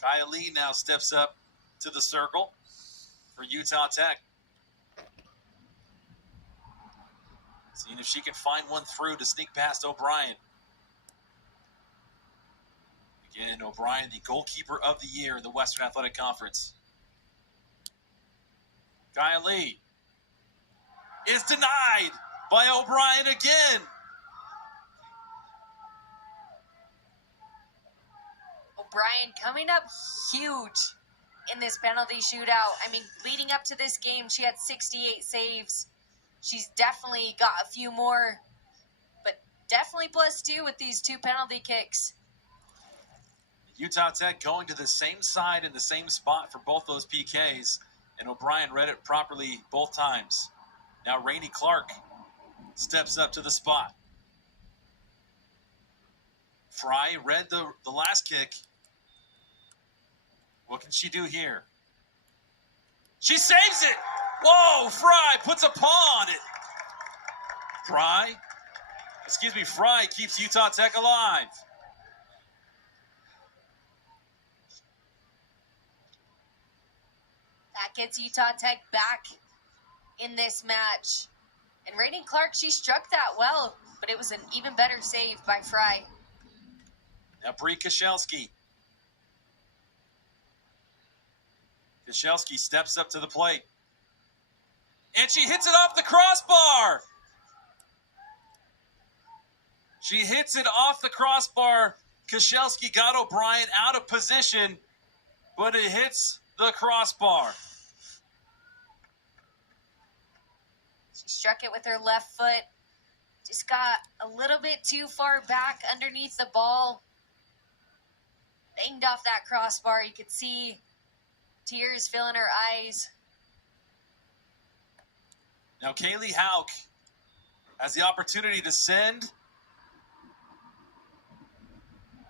Kaya Lee now steps up to the circle for Utah Tech. Seeing if she can find one through to sneak past O'Brien. Again, O'Brien, the goalkeeper of the year in the Western Athletic Conference. Kaya Lee is denied by O'Brien again. O'Brien coming up huge in this penalty shootout. I mean, leading up to this game, she had 68 saves. She's definitely got a few more, but definitely +2 with these 2 penalty kicks. Utah Tech going to the same side in the same spot for both those PKs, and O'Brien read it properly both times. Now Rainey Clark steps up to the spot. Fry read the last kick. What can she do here? She saves it! Whoa, Fry puts a paw on it. Fry keeps Utah Tech alive. That gets Utah Tech back in this match. And Rainey Clark, she struck that well, but it was an even better save by Fry. Now Bree Koszelski. Koszelski steps up to the plate. And she hits it off the crossbar. She hits it off the crossbar. Koszelski got O'Brien out of position, but it hits the crossbar. She struck it with her left foot. Just got a little bit too far back underneath the ball. Banged off that crossbar. You could see tears filling her eyes. Now Kaylee Hauk has the opportunity to send.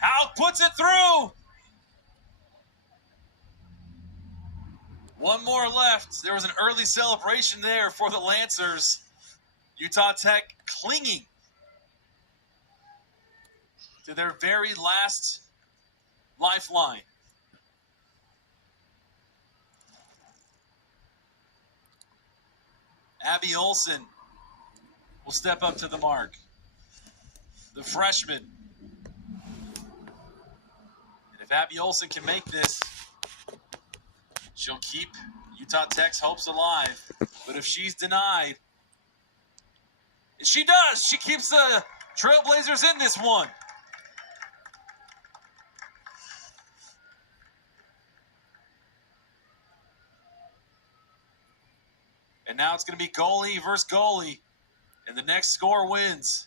Hauk puts it through. One more left. There was an early celebration there for the Lancers. Utah Tech clinging to their very last lifeline. Abby Olsen will step up to the mark. The freshman. And if Abby Olsen can make this, she'll keep Utah Tech's hopes alive. But if she's denied, and she does, she keeps the Trailblazers in this one. And now it's going to be goalie versus goalie. And the next score wins.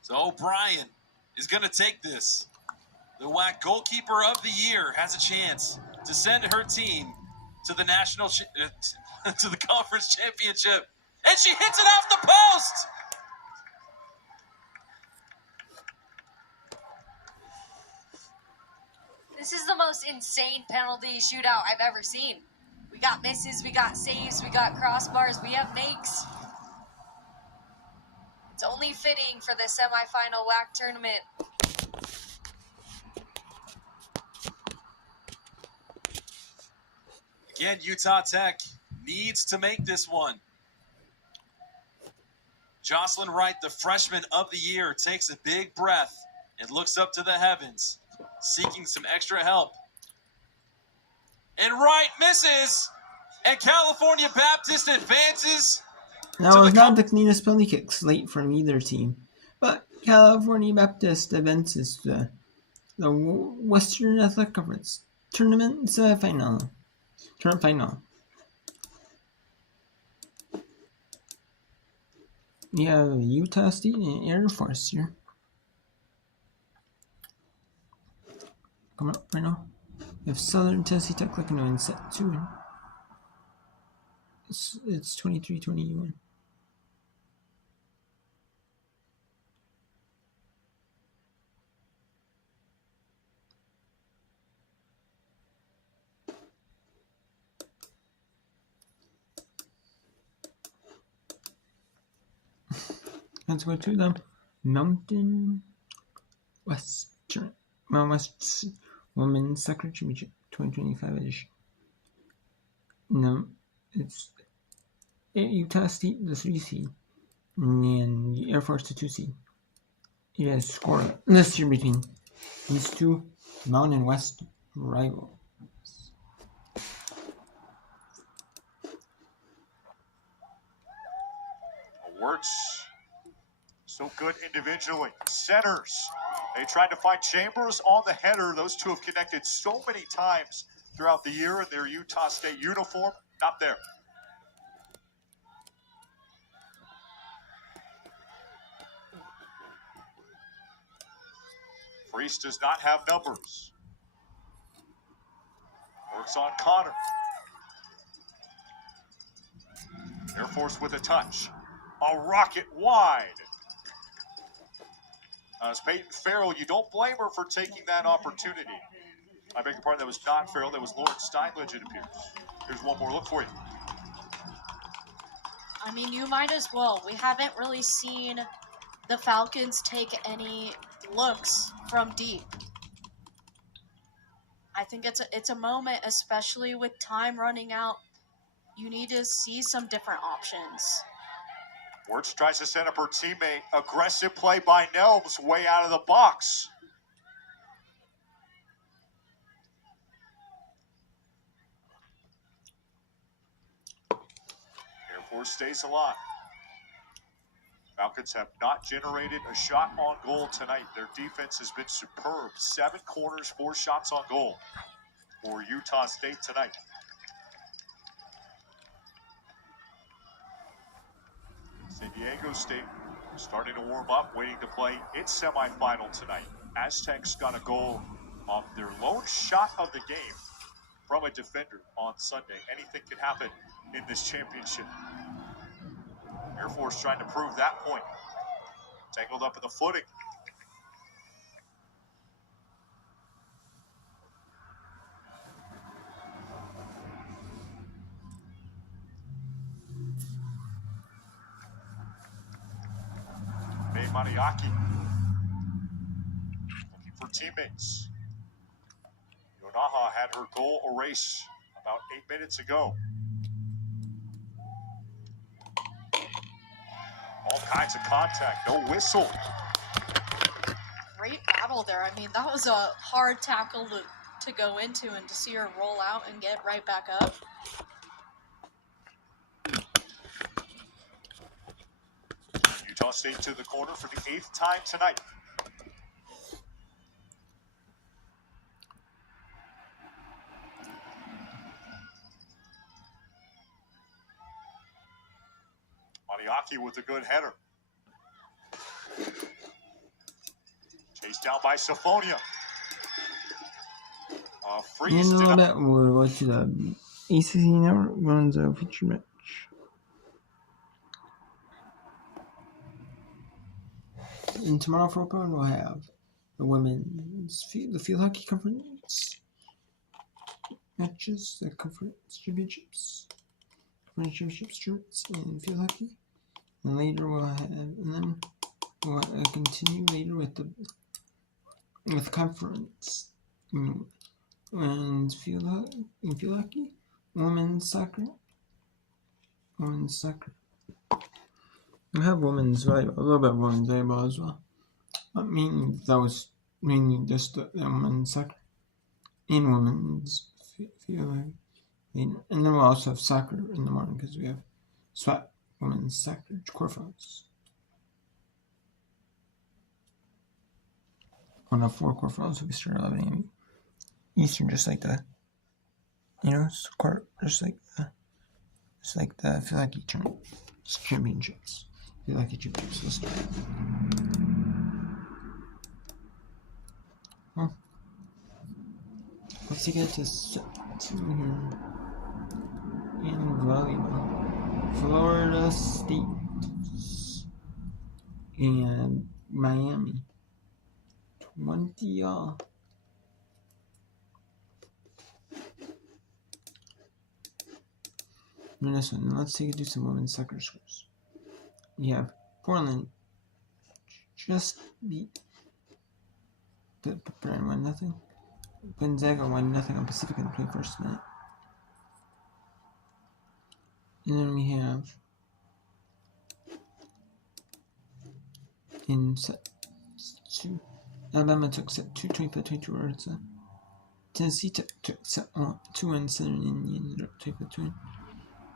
So O'Brien is going to take this. The WAC goalkeeper of the year has a chance to send her team to the national to the conference championship. And she hits it off the post. This is the most insane penalty shootout I've ever seen. We got misses, we got saves, we got crossbars, we have makes. It's only fitting for the semifinal WAC tournament. Again, Utah Tech needs to make this one. Jocelyn Wright, the freshman of the year, takes a big breath and looks up to the heavens, seeking some extra help. And Wright misses, and California Baptist advances. That was not the cleanest penalty kick slate from either team, but California Baptist advances to the Western Athletic Conference tournament semifinal. Tournament final. We have Utah State and Air Force here. Coming up right now. We have Southern Tennessee Tech looking to win set 2. It's 23-21. Let's go to the Mountain West Women's Soccer Championship 2025 edition. No, it's Utah State, the 3 seed, and the Air Force, the 2 seed. It has scored this year between these two Mountain West rivals. Wirtz, so good individually. Centers. They tried to find Chambers on the header. Those two have connected so many times throughout the year in their Utah State uniform. Not there. Freese does not have numbers. Works on Connor. Air Force with a touch. A rocket wide. As Peyton Farrell, you don't blame her for taking that opportunity. I beg your pardon, that was not Farrell, that was Lauren Steinledge, it appears. Here's one more look for you. I mean, you might as well. We haven't really seen the Falcons take any looks from deep. I think it's a moment, especially with time running out. You need to see some different options. Wirtz tries to set up her teammate. Aggressive play by Nelms, way out of the box. Air Force stays alive. Falcons have not generated a shot on goal tonight. Their defense has been superb. 7 corners, 4 shots on goal for Utah State tonight. San Diego State starting to warm up, waiting to play its semifinal tonight. Aztecs got a goal off their lone shot of the game from a defender on Sunday. Anything can happen in this championship. Air Force trying to prove that point. Tangled up in the footing. May Maniaki looking for teammates. Yonaha had her goal erased about 8 minutes ago. All kinds of contact, no whistle. Great battle there. I mean, that was a hard tackle to go into, and to see her roll out and get right back up. Utah State to the corner for the 8th time tonight. Maniaki with a good header. Chased down by Syphonia. In Freeze a did little not. bit, we'll go to the ACC Network Women's feature match. And tomorrow for Open, we'll have the the field hockey conference matches, the conference championships tournaments in field hockey. And later we'll have, and then we'll continue later with conference women's field hockey, women's soccer. We have women's volleyball, a little bit of women's volleyball as well. But mainly just the women's soccer and women's field hockey. And then we'll also have soccer in the morning because we have SWAT women's soccer quarterfinals. One of 4 quarterfinals will be started at 11 a.m. Eastern, just like the field hockey tournament championships. Field hockey championships will start. Well, let's get to set 2 here in volleyball. Florida State and Miami. 20-all. And this one, let's take it to some women's soccer scores. We have Portland just beat the Brand 1-0. Gonzaga 1-0 on Pacific in the 21st minute. And then we have in set 2, Alabama took set 2, 25-22 Arkansas. Tennessee took set 2 on Southern Indiana, 25-2.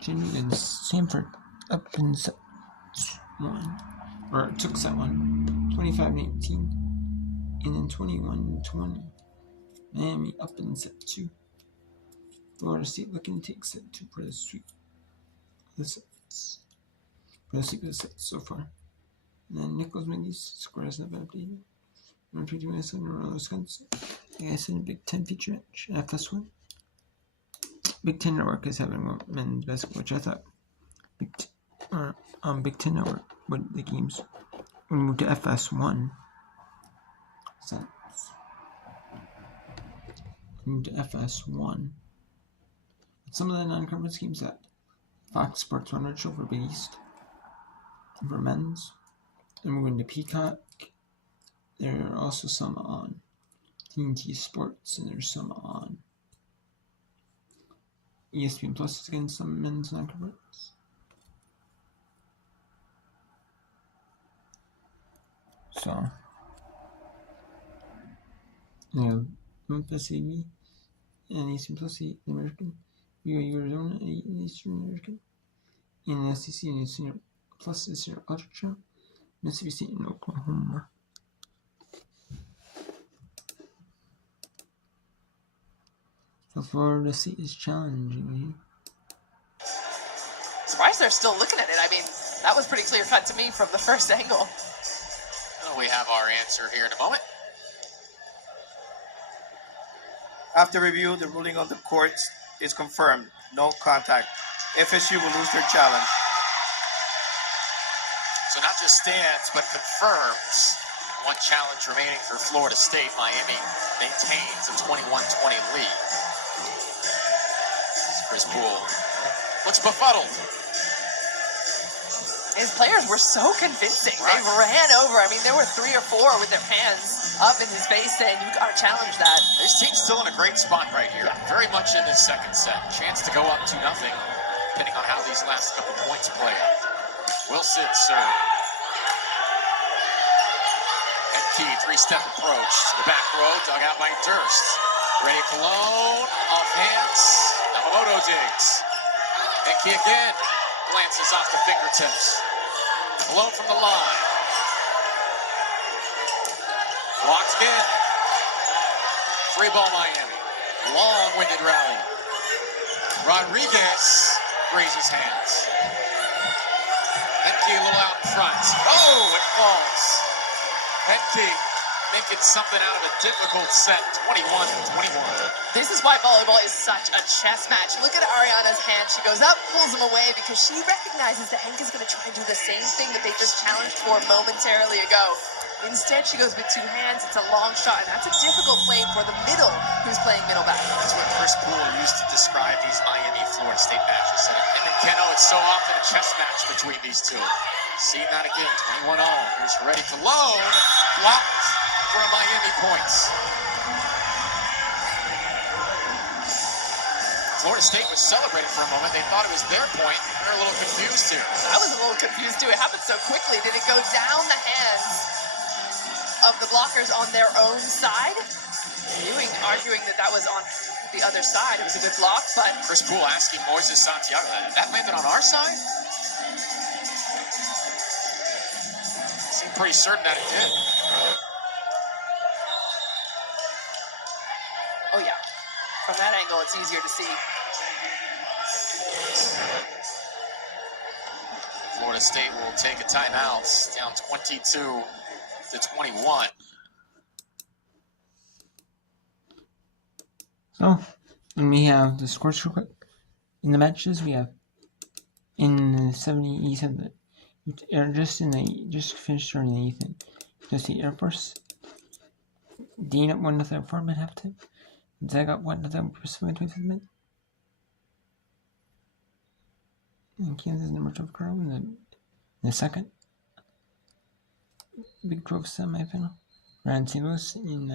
Chattanooga and Stanford up in set 1, or took set 1, 25-18, and then 21-20. Miami up in set 2. Florida State looking to take set 2 for the sweep. For the sweep of the set so far. And then Nicholas Mendes scores up updated. Number 22 minutes on Aurora, Wisconsin. Like I said, a Big Ten feature match, FS1. Big Ten Network is having men's basketball, which I thought Big Ten Network, but the games would move to FS1. So move to FS1. Some of the non-conference games that Fox Sports 1 would show for Big East for men's. And moving to Peacock. There are also some on TNT Sports, and there's some on ESPN Plus against some men's non-conference. So, Memphis AB and ESPN Plus 8 in American, UAU Arizona 8 in Eastern American, and the SEC and ESPN Plus is here Ultra, Mississippi State and Oklahoma. So Florida State is challenging here. Surprised they're still looking at it. I mean, that was pretty clear cut to me from the first angle. Well, we have our answer here in a moment. After review, the ruling on the courts is confirmed. No contact. FSU will lose their challenge. So not just stands, but confirms one challenge remaining for Florida State. Miami maintains a 21-20 lead. Chris Poole looks befuddled. His players were so convincing. Right. They ran over. I mean, there were 3 or 4 with their hands up in his face saying, you got to challenge that. This team's still in a great spot right here. Yeah. Very much in this second set. Chance to go up 2-0, depending on how these last couple points play out. Wilson serve. Key 3-step approach to the back row, dug out by Durst. Ready Cologne, off hands. Yamamoto digs. Key again, glances off the fingertips. Cologne from the line. Blocked again. Free ball Miami. Long-winded rally. Rodriguez raises hands. Key a little out in front. Oh, it falls. Henke making something out of a difficult set, 21-21. This is why volleyball is such a chess match. Look at Ariana's hand. She goes up, pulls him away because she recognizes that Henke's going to try and do the same thing that they just challenged for momentarily ago. Instead, she goes with 2 hands. It's a long shot, and that's a difficult play for the middle, who's playing middle back. That's what Chris Poole used to describe these Miami-Florida State matches. Said him and Keno, it's so often a chess match between these two. See that again, 21 all. Here's Ready Cologne, blocked for a Miami points. Florida State was celebrating for a moment. They thought it was their point. They're a little confused here. I was a little confused too. It happened so quickly. Did it go down the hands of the blockers on their own side? Arguing that was on the other side. It was a good block, but Chris Poole asking Moises Santiago, that landed on our side? Seemed pretty certain that it did. Oh yeah, from that angle it's easier to see. Florida State will take a timeout, down 22-21. So, and we have the scores real quick. In the matches, we have in the 70 East, just finished during the 8th, just the Air Force. Dean up 1-0 for him at halftime. Zag up 1-0 for Pacific 25th minute. And Kansas number 12 Carl in the second. Big 12 semifinal. Ryan St. Louis in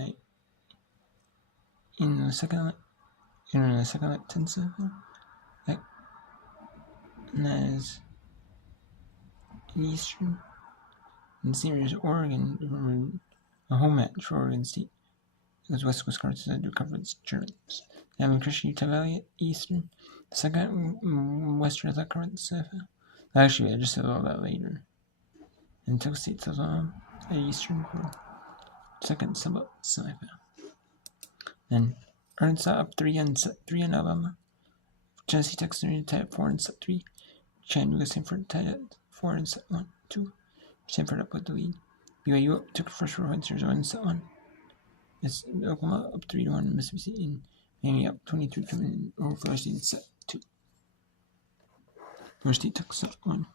the second leg 10 semifinal. And that is in Eastern. And series Oregon, a home match for Oregon State. Because West Wisconsin had conference tournaments. Having Christian Utah Valley at Eastern. The second Western Athletic Conference semifinal. Actually, I just said all that later. And Tokyo State Southern at Eastern for second semifinal. Then Arkansas up 3 on Alabama. Tennessee Tech tied at 4 in set 3. Chattanooga Stanford tied at 4 in set 1, 2. Stanford up with the lead. BYU up took first for points 1 in set 1. It's Oklahoma up 3-1 in Mississippi State, and Miami up 23 coming in over Florida State in set 2. Florida State took set 1.